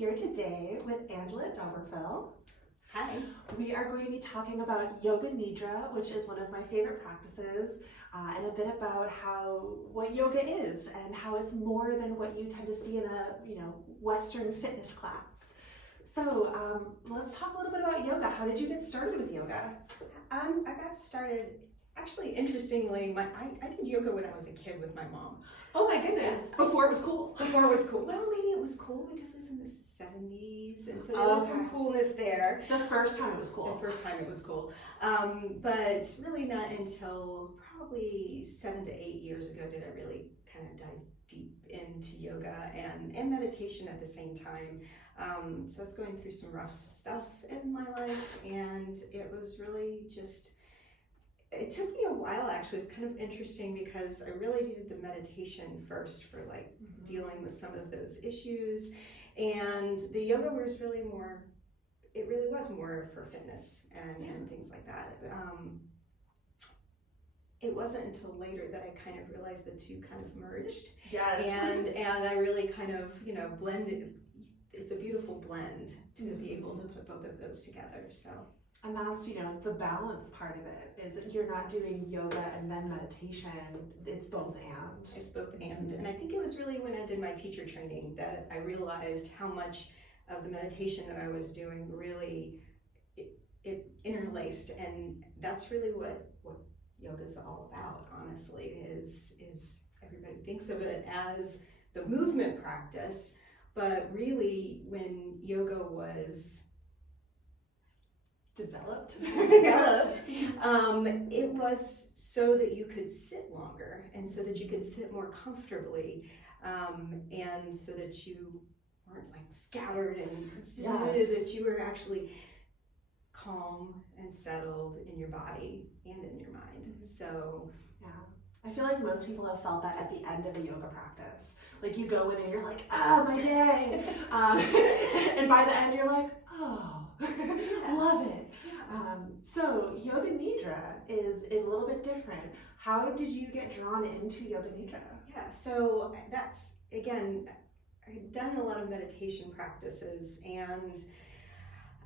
here today with Angie Dobberfuhl. Hi. We are going to be talking about Yoga Nidra, which is one of my favorite practices, and a bit about what yoga is and how it's more than what you tend to see in a Western fitness class. So let's talk a little bit about yoga. How did you get started with yoga? I got started, actually, interestingly, I did yoga when I was a kid with my mom. Oh my goodness, before it was cool. Before it was cool. Well, maybe it was cool because it was in the 70s, and so there was some coolness there. The first time it was cool. The first time it was cool. But really not until probably 7 to 8 years ago did I really kind of dive deep into yoga and meditation at the same time. So I was going through some rough stuff in my life, and it was really just, it took me a while actually. It's kind of interesting because I really did the meditation first for dealing with some of those issues, and the yoga was really more, it really was more for fitness and things like that. It wasn't until later that I kind of realized the two kind of merged. Yes. And I really kind of, blended. It's a beautiful blend to be able to put both of those together. So. And that's, the balance part of it is that you're not doing yoga and then meditation. It's both and. It's both and. And I think it was really when I did my teacher training that I realized how much of the meditation that I was doing really it interlaced. And that's really what yoga is all about, honestly, is everybody thinks of it as the movement practice, but really when yoga was developed, it was so that you could sit longer and so that you could sit more comfortably, and so that you weren't scattered and that you were actually calm and settled in your body and in your mind. So yeah, I feel like most people have felt that at the end of a yoga practice. Like you go in and you're like, oh, my day. And by the end you're like, oh, love it. So Yoga Nidra is a little bit different. How did you get drawn into Yoga Nidra? Yeah, so that's, again, I've done a lot of meditation practices, and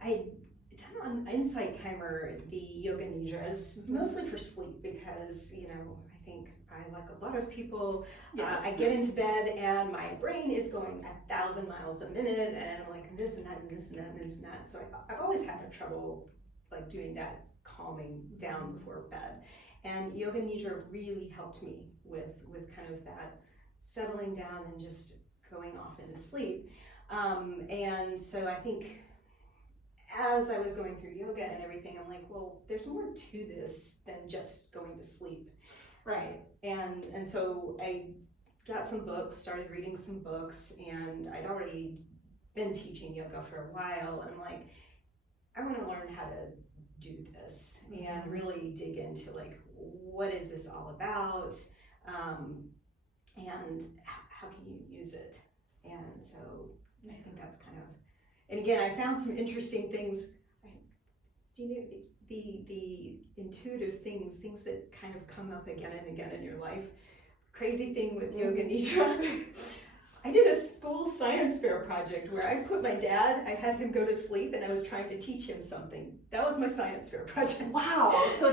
I done on Insight Timer the Yoga Nidras, mostly for sleep because, I think like a lot of people, I get into bed and my brain is going 1,000 miles a minute, and I'm like this and that and this and that and this and that. So I've always had trouble doing that calming down before bed. And Yoga Nidra really helped me with kind of that settling down and just going off into sleep. And so I think as I was going through yoga and everything, I'm like, well, there's more to this than just going to sleep. Right. And so I got some books, started reading some books, and I'd already been teaching yoga for a while. And I'm like, I want to learn how to do this and really dig into what is this all about, and how can you use it? And so I think that's kind of, and again, I found some interesting things. The intuitive things that kind of come up again and again in your life. Crazy thing with Yoga Nidra. I did a school science fair project where I put my dad, I had him go to sleep, and I was trying to teach him something. That was my science fair project. Wow, so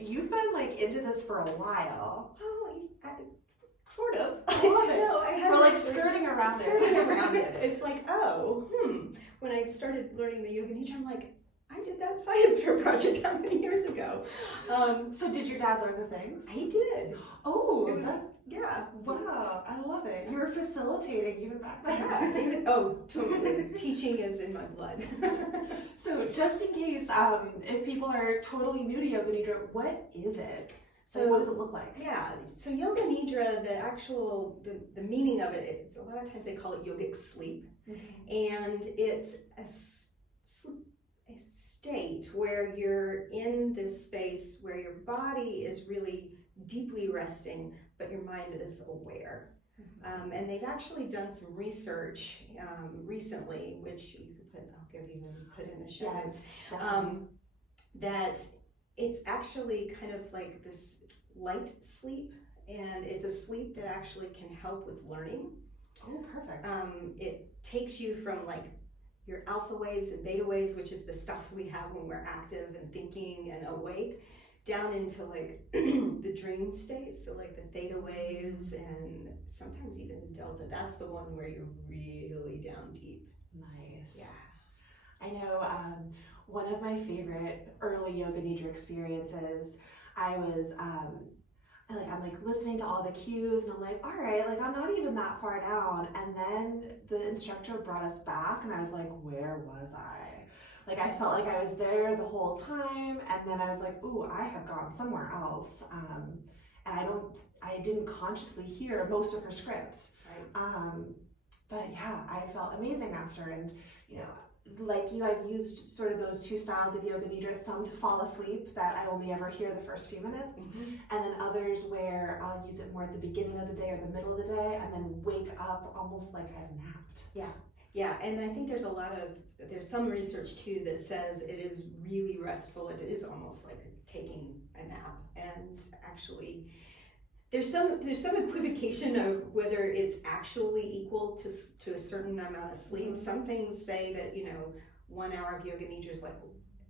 you've been into this for a while. Well, sort of. I love it. No, I had We're skirting around it. It's like, when I started learning the Yoga Nidra, I'm like, I did that science fair project how many years ago? So did your dad learn the things? He did. Oh, yeah. Wow, I love it. You were facilitating even back then. Yeah, totally. Teaching is in my blood. So just in case, if people are totally new to Yoga Nidra, what is it? So what does it look like? Yeah, so Yoga Nidra, the meaning of it is, a lot of times they call it yogic sleep. And it's a state where you're in this space where your body is really deeply resting, but your mind is aware. And they've actually done some research recently, which I'll put in the show notes, that it's actually kind of like this light sleep, and it's a sleep that actually can help with learning. Oh, perfect. It takes you from your alpha waves and beta waves, which is the stuff we have when we're active and thinking and awake, down into like the dream states, so like the theta waves and sometimes even the delta. That's the one where you're really down deep. Nice. Yeah. I know one of my favorite early Yoga Nidra experiences, I was I'm like listening to all the cues and I'm like, all right, like I'm not even that far down. And then the instructor brought us back and I was like, where was I? Like I felt like I was there the whole time, and then I was like, ooh, I have gone somewhere else. And I didn't consciously hear most of her script. Right. But yeah, I felt amazing after. And you know, like you, I've used sort of those two styles of Yoga Nidra, some to fall asleep that I only ever hear the first few minutes, and then others where I'll use it more at the beginning of the day or the middle of the day, and then wake up almost like I've napped. Yeah, and I think there's some research too that says it is really restful. It is almost like taking a nap, and actually there's some equivocation of whether it's actually equal to a certain amount of sleep. Some things say that 1 hour of Yoga Nidra is like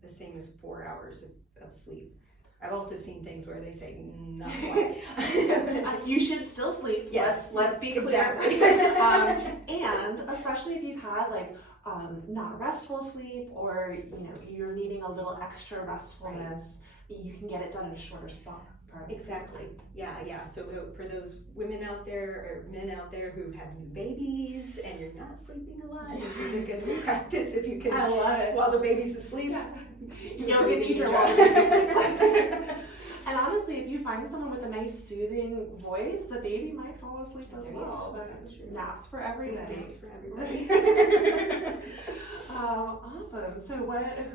the same as 4 hours of sleep. I've also seen things where they say not quite. You should still sleep. Yes, let's be clear. Exactly. And especially if you've had like not restful sleep, or you're needing a little extra restfulness, you can get it done in a shorter spot. Exactly. Yeah. So for those women out there or men out there who have new babies and you're not sleeping a lot, this is a good practice if you can. I love it. While the baby's asleep. Yeah. Yoga Nidra while the baby's asleep. And honestly, if you find someone with a nice soothing voice, the baby might fall asleep as well. That's true. Naps for everybody. Naps for everybody. Awesome. So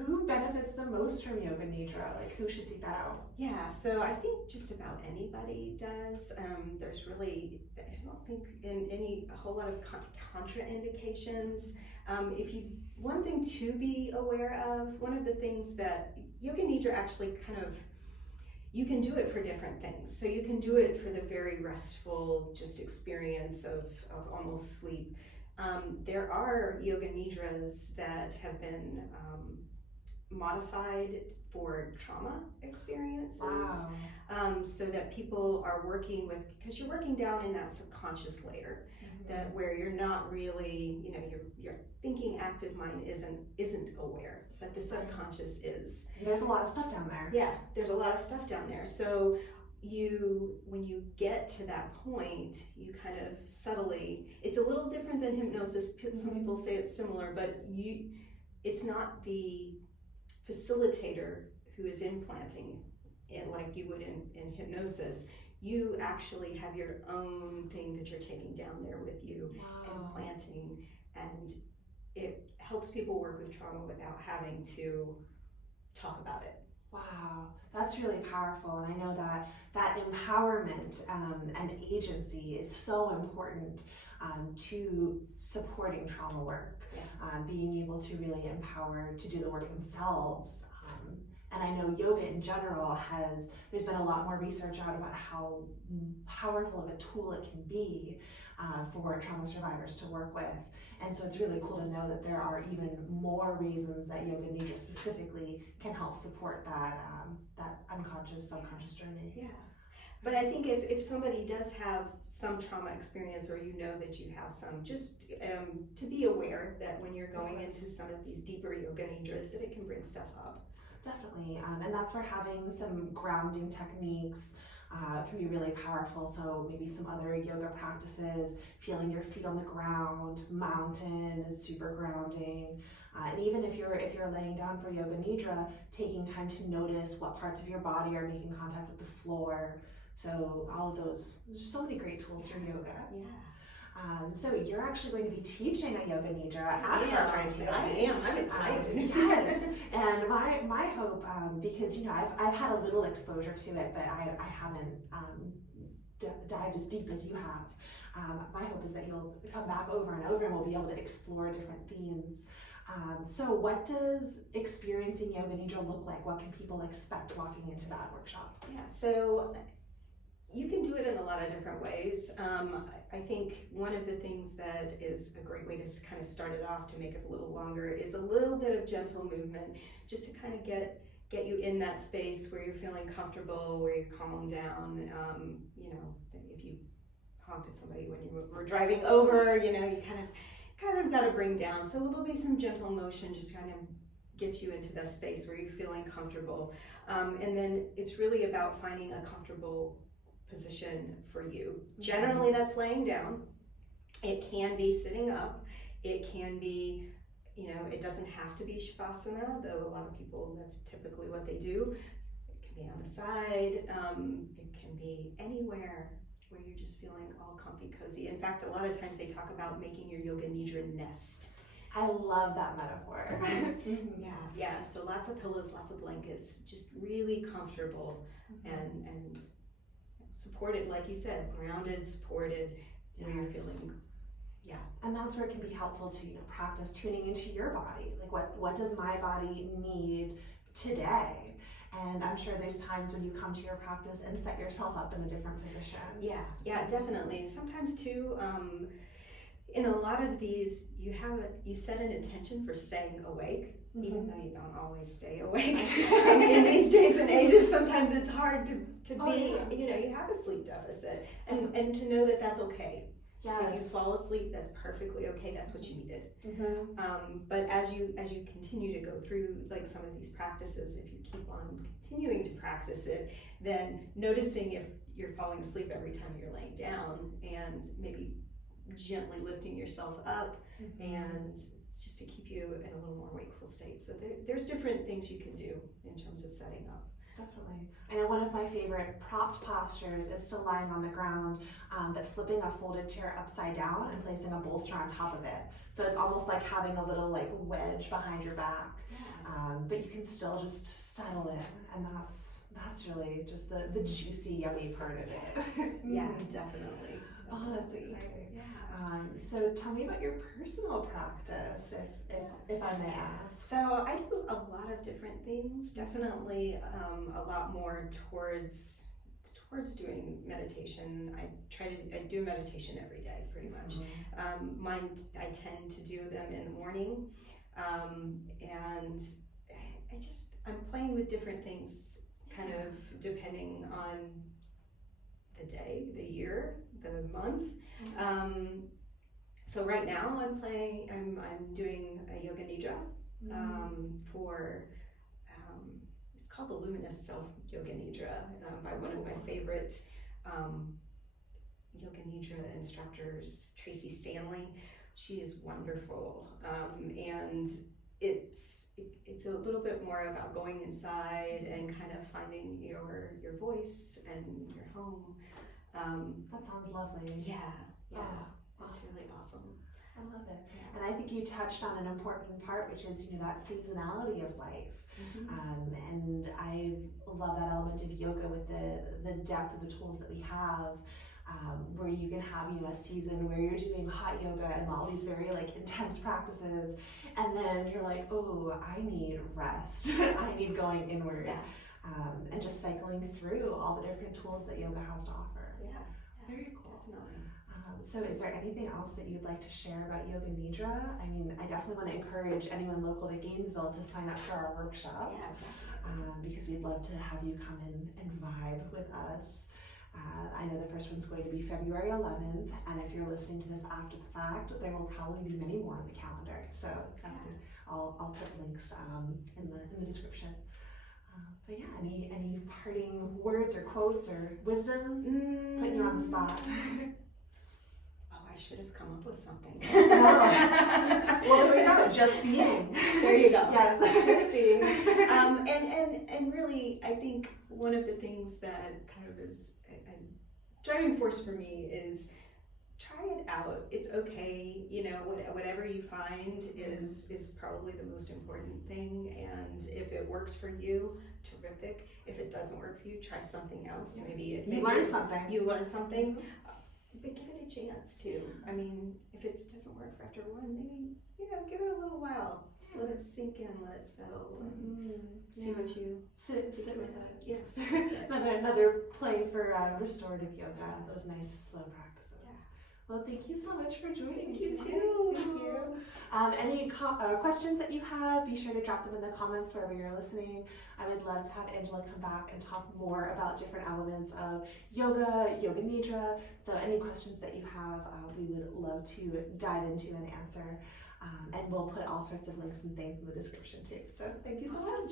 who benefits the most from Yoga Nidra? Like who should seek that out? Yeah, so I think just about anybody does. There's really, I don't think a whole lot of contraindications. One thing to be aware of, one of the things that Yoga Nidra actually you can do it for different things. So you can do it for the very restful just experience of almost sleep. There are Yoga Nidras that have been modified for trauma experiences. Wow. So that people are working with, because you're working down in that subconscious layer, that where you're not really, your thinking active mind isn't aware, but the subconscious is. There's a lot of stuff down there. Yeah, there's a lot of stuff down there. So when you get to that point, you kind of subtly, it's a little different than hypnosis. Some people say it's similar, but it's not the facilitator who is implanting it like you would in hypnosis. You actually have your own thing that you're taking down there with you and planting, and it helps people work with trauma without having to talk about it. Wow, that's really powerful, and I know that empowerment and agency is so important to supporting trauma work. Being able to really empower to do the work themselves. And I know yoga in general there's been a lot more research out about how powerful of a tool it can be for trauma survivors to work with. And so it's really cool to know that there are even more reasons that Yoga Nidra specifically can help support that unconscious, subconscious journey. Yeah. But I think if somebody does have some trauma experience, or that you have some, just to be aware that when you're going into some of these deeper Yoga Nidras, that it can bring stuff up. Definitely, and that's where having some grounding techniques can be really powerful. So maybe some other yoga practices, feeling your feet on the ground, mountain is super grounding. And even if you're laying down for Yoga Nidra, taking time to notice what parts of your body are making contact with the floor. So all of those, there's so many great tools for yoga. Yeah. So you're actually going to be teaching a Yoga Nidra at Heartmind today. I am. I'm excited. Yes, and my hope, because I've had a little exposure to it, but I haven't dived as deep as you have. My hope is that you'll come back over and over, and we'll be able to explore different themes. So what does experiencing Yoga Nidra look like? What can people expect walking into that workshop? Yeah. So You can do it in a lot of different ways. I think one of the things that is a great way to kind of start it off to make it a little longer is a little bit of gentle movement, just to kind of get you in that space where you're feeling comfortable, where you're calmed down. You know, if you honked at somebody when you were driving over, you know, you kind of got to bring down. So there'll be some gentle motion, just kind of get you into that space where you're feeling comfortable. And then it's really about finding a comfortable position for you. Generally, that's laying down. It can be sitting up. It can be, you know, it doesn't have to be Shavasana, though a lot of people, that's typically what they do. It can be on the side. It can be anywhere where you're just feeling all comfy, cozy. In fact, a lot of times they talk about making your Yoga Nidra nest. I love that metaphor. Yeah. So lots of pillows, lots of blankets, just really comfortable and supported, like you said, grounded, supported, where you're feeling. Yeah. And that's where it can be helpful to, you know, practice tuning into your body. Like what does my body need today? And I'm sure there's times when you come to your practice and set yourself up in a different position. Yeah, definitely. Sometimes too, in a lot of these, you set an intention for staying awake, even though you don't always stay awake. In these days and ages, sometimes it's hard to be, you know, you have a sleep deficit, and to know that that's okay. Yes. If you fall asleep, that's perfectly okay. That's what you needed. But as you continue to go through like some of these practices, if you keep on continuing to practice it, then noticing if you're falling asleep every time you're laying down, and maybe gently lifting yourself up, and just to keep you in a little more wakeful state. So there's different things you can do in terms of setting up. Definitely. I know one of my favorite propped postures is still lying on the ground, but flipping a folded chair upside down and placing a bolster on top of it. So it's almost like having a little like wedge behind your back, but you can still just settle in, and that's really just the juicy, yummy part of it. Yeah, definitely. Oh, that's exciting. So tell me about your personal practice, if I may ask. So I do a lot of different things. Definitely a lot more towards doing meditation. I do meditation every day, pretty much. Mine, I tend to do them in the morning, and I'm playing with different things, kind of depending on the day, the year, the month. So right now I'm doing a Yoga Nidra for it's called the Luminous Self Yoga Nidra by one of my favorite Yoga Nidra instructors, Tracy Stanley. She is wonderful, and it's a little bit more about going inside and kind of finding your voice and your home. That sounds lovely. Yeah. Oh, it's really awesome. I love it. And I think you touched on an important part, which is, you know, that seasonality of life. And I love that element of yoga with the depth of the tools that we have, where you can have, you know, a season where you're doing hot yoga and all these very like intense practices, and then you're like, oh, I need rest. I need going inward. And just cycling through all the different tools that yoga has to offer. Very cool. Definitely. So is there anything else that you'd like to share about Yoga Nidra? I mean, I definitely want to encourage anyone local to Gainesville to sign up for our workshop, because we'd love to have you come in and vibe with us. I know the first one's going to be February 11th, and if you're listening to this after the fact, there will probably be many more on the calendar. So I'll put links in the description. But yeah, any parting words or quotes or wisdom? Putting you on the spot. I should have come up with something. Well, there we go. Just being. There you go. Yes. Just being. And really, I think one of the things that kind of is a driving force for me is try it out. It's okay. You know, whatever you find is probably the most important thing. And if it works for you, terrific. If it doesn't work for you, try something else. Maybe you learn something. You learn something. But give it a chance too. I mean, if it doesn't work for after one, maybe, you know, give it a little while. out. Just let it sink in, let it settle, and see Yeah. what you Sit with it. Yes. Another play for restorative yoga. Those nice slow practices. Yeah. Well, thank you so much for joining Thank you today. too. Thank you. Any questions that you have, be sure to drop them in the comments wherever you're listening. I would love to have Angela come back and talk more about different elements of yoga, Yoga Nidra. So any questions that you have, we would love to dive into and answer. And we'll put all sorts of links and things in the description too. So thank you so much.